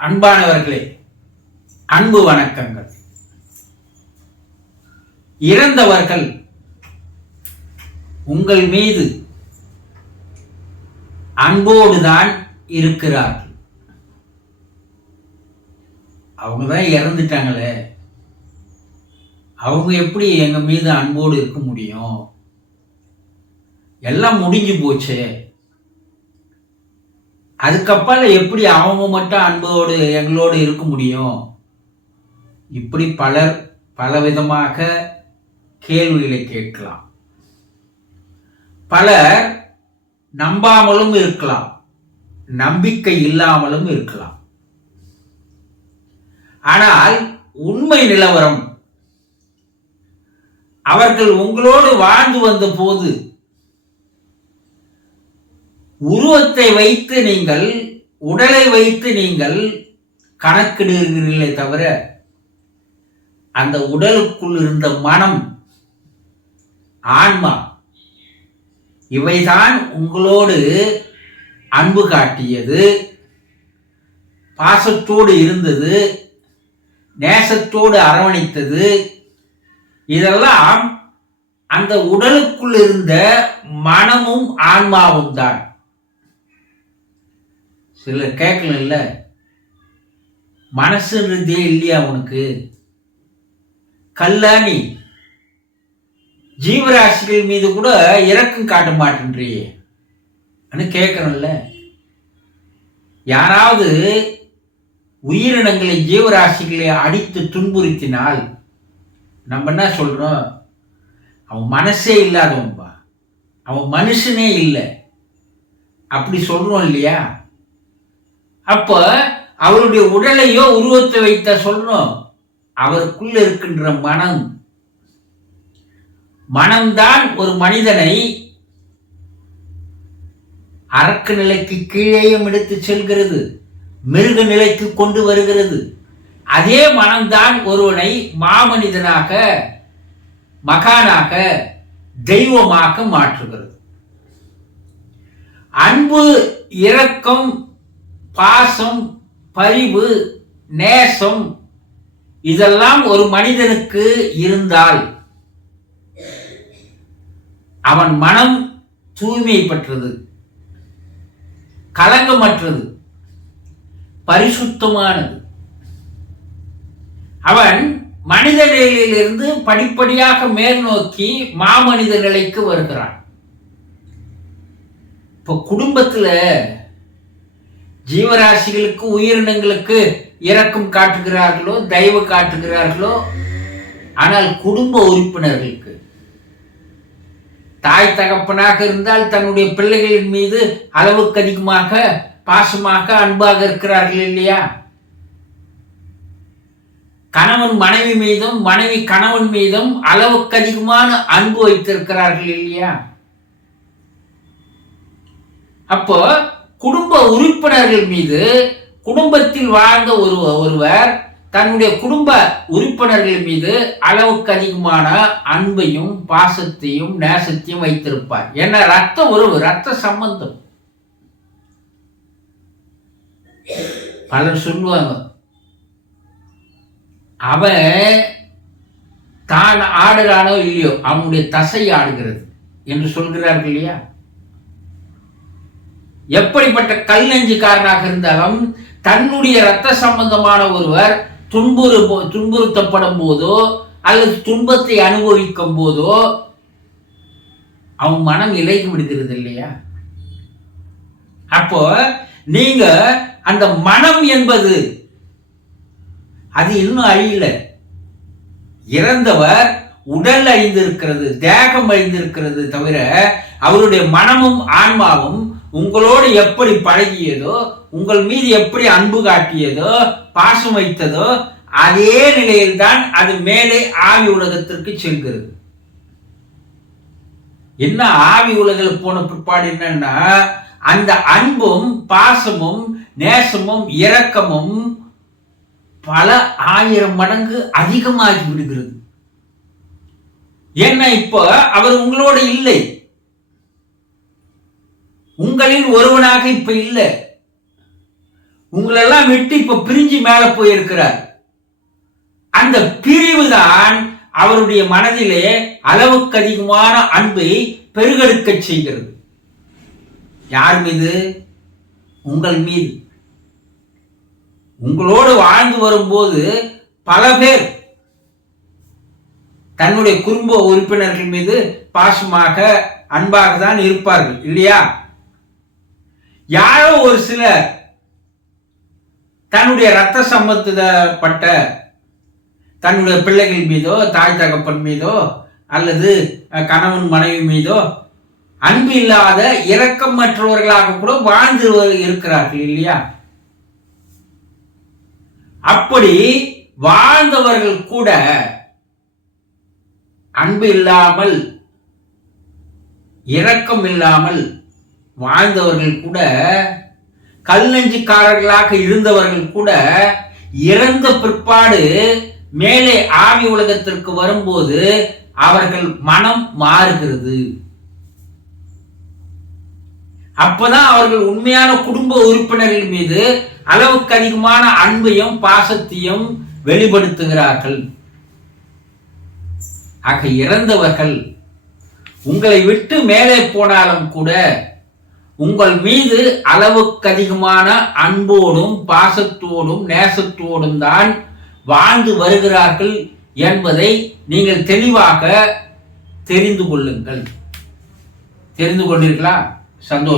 அன்பானவர்களே, அன்பு வணக்கங்கள். இறந்தவர்கள் உங்கள் மீது அன்போடுதான் இருக்கிறார்கள். அவங்க தான் இறந்துட்டாங்களே, அவங்க எப்படி எங்க மீது அன்போடு இருக்க முடியும்? எல்லாம் முடிஞ்சு போச்சு. அதுக்கப்பால எப்படி அவங்க மட்டும் அன்போடு எங்களோடு இருக்க முடியும்? இப்படி பலர் பலவிதமாக கேள்விகளை கேட்கலாம். பலர் நம்பாமலும் இருக்கலாம், நம்பிக்கை இல்லாமலும் இருக்கலாம். ஆனால் உண்மை நிலவரம், அவர்கள் உங்களோடு வாழ்ந்து வந்த போது உருவத்தை வைத்து நீங்கள், உடலை வைத்து நீங்கள் கணக்கிடுகிறீர்களே தவிர, அந்த உடலுக்குள் இருந்த மனம், ஆன்மா, இவைதான் உங்களோடு அன்பு காட்டியது, பாசத்தோடு இருந்தது, நேசத்தோடு அரவணைத்தது. இதெல்லாம் அந்த உடலுக்குள் இருந்த மனமும் ஆன்மாவும் தான். சிலர் கேட்கல, மனசுன்றதே இல்லையா உனக்கு? கல்லாணி ஜீவராசிகள் மீது கூட இரக்கம் காட்ட மாட்டேன்றியே கேட்கணும்ல. யாராவது உயிரினங்களை, ஜீவராசிகளை அடித்து துன்புறுத்தினால் நம்ம என்ன சொல்றோம்? அவன் மனசே இல்லாதவன்பா, அவன் மனுஷனே இல்லை, அப்படி சொல்றோம் இல்லையா? அப்ப அவருடைய உடலையோ உருவத்தை வைத்த சொல்றோம். அவருக்குள்ள இருக்கின்ற மனம்தான் ஒரு மனிதனை அரக்க நிலைக்கு கீழேயும் எடுத்து செல்கிறது, மிருக நிலைக்கு கொண்டு வருகிறது. அதே மனம்தான் ஒருவனை மாமனிதனாக, மகானாக, தெய்வமாக மாற்றுகிறது. அன்பு, இரக்கம், பாசம், பரிவு, நேசம் இதெல்லாம் ஒரு மனிதனுக்கு இருந்தால் அவன் மனம் தூய்மை பெற்றது, கலங்கமற்றது, பரிசுத்தமானது. அவன் மனித நிலையிலிருந்து படிப்படியாக மேல் நோக்கி மாமனித நிலைக்கு வருகிறான். இப்ப குடும்பத்துல ஜீவராசிகளுக்கு, உயிரினங்களுக்கு இரக்கம் காட்டுகிறார்களோ, தயவு காட்டுகிறார்களோ, ஆனால் குடும்ப உறுப்பினர்களுக்கு, தாய் தகப்பனாக இருந்தால் தன்னுடைய பிள்ளைகளின் மீது அளவுக்கு அதிகமாக பாசமாக, அன்பாக இருக்கிறார்கள் இல்லையா? கணவன் மனைவி மீதும், மனைவி கணவன் மீதும் அளவுக்கு அதிகமான அன்பு வைத்திருக்கிறார்கள் இல்லையா? அப்போ குடும்ப உறுப்பினர்கள் மீது, குடும்பத்தில் வாழ்ந்த ஒருவர் தன்னுடைய குடும்ப உறுப்பினர்கள் மீது அளவுக்கு அதிகமான அன்பையும் பாசத்தையும் நேசத்தையும் வைத்திருப்பார். என்ன? ரத்த உறவு, ரத்த சம்பந்தம். பலர் சொல்லுவாங்க, அவன் தான் ஆடுறானோ இல்லையோ அவனுடைய தசை ஆடுகிறது என்று சொல்கிறார்கள் இல்லையா? எப்படிப்பட்ட கல் நெஞ்சுக்காரனாக இருந்தாலும் தன்னுடைய இரத்த சம்பந்தமான ஒருவர் துன்புறுத்தப்படும் போதோ அல்லது துன்பத்தை அனுபவிக்கும் போதோ அவன் மனம் இலகி விடுகிறது இல்லையா? அப்போ நீங்க அந்த மனம் என்பது அது இன்னும் அழியல. இறந்தவர் உடல் அழிந்திருக்கிறது, தேகம் அழிந்திருக்கிறது தவிர அவருடைய மனமும் ஆன்மாவும் உங்களோடு எப்படி பழகியதோ, உங்கள் மீது எப்படி அன்பு காட்டியதோ, பாசம் வைத்ததோ, அதே நிலையில்தான் அது மேலே ஆவி உலகத்திற்கு செல்கிறது. என்ன ஆவி உலகில் போன பிற்பாடு என்னன்னா, அந்த அன்பும் பாசமும் நேசமும் இரக்கமும் பல 1000 மடங்கு அதிகமாகி விடுகிறது. ஏன்னா இப்போ அவர் உங்களோடு இல்லை, உங்களில் ஒருவனாக இப்ப இல்லை. உங்களெல்லாம் விட்டு இப்ப பிரிஞ்சு மேல போயிருக்கிறார். அந்த பிரிவு தான் அவருடைய மனதிலே அளவுக்கு அதிகமான அன்பை பெருகெடுக்க செய்கிறது. யார் மீது? உங்கள் மீது. உங்களோடு வாழ்ந்து வரும்போது பல பேர் தன்னுடைய குடும்ப உறுப்பினர்கள் மீது பாசமாக அன்பாக தான் இருப்பார்கள் இல்லையா? யாரோ ஒரு சிலர் தன்னுடைய ரத்த சம்பந்தப்பட்ட தன்னுடைய பிள்ளைகள் மீதோ தாய் தகப்பன் மீதோ அல்லது கணவன் மனைவி மீதோ அன்பு இல்லாத இரக்கமற்றவர்களாக கூட வாழ்ந்து இருக்கிறார்கள் இல்லையா? அப்படி வாழ்ந்தவர்கள் கூட அன்பு இல்லாமல் இரக்கம் இல்லாமல் வாழ்ந்தவர்கள் கூட கல்நெஞ்சுக்காரர்களாக இருந்தவர்கள் கூட இறந்த பிற்பாடு மேலே ஆவி உலகத்திற்கு வரும்போது அவர்கள் மனம் மாறுகிறது. அப்பதான் அவர்கள் உண்மையான குடும்ப உறுப்பினர்கள் மீது அளவுக்கு அதிகமான அன்பையும் பாசத்தையும் வெளிப்படுத்துகிறார்கள். ஆக இறந்தவர்கள் உங்களை விட்டு மேலே போனாலும் கூட உங்கள் மீது அளவுக்கு அதிகமான அன்போடும் பாசத்தோடும் நேசத்தோடும் தான் வாழ்ந்து வருகிறார்கள் என்பதை நீங்கள் தெளிவாக தெரிந்து கொள்ளுங்கள். தெரிந்து கொண்டீர்களா? சந்தோஷம்.